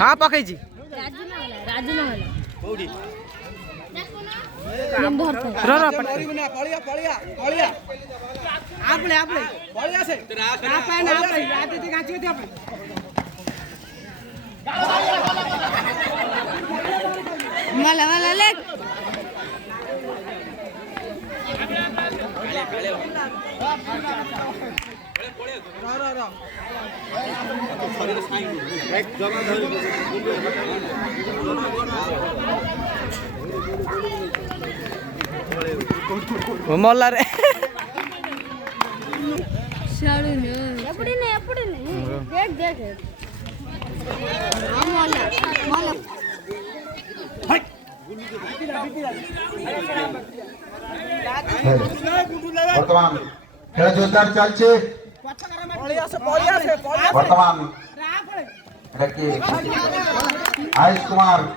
हाँ पकई जी रो रो मला मला ले मल्ला रे ఎప్పుడు దేఖ్ దేఖ్ మళ్ళా మళ్ళా বর্তমান খেলা জোরদার চলছে বর্তমান এটা কি আয়ুষ কুমার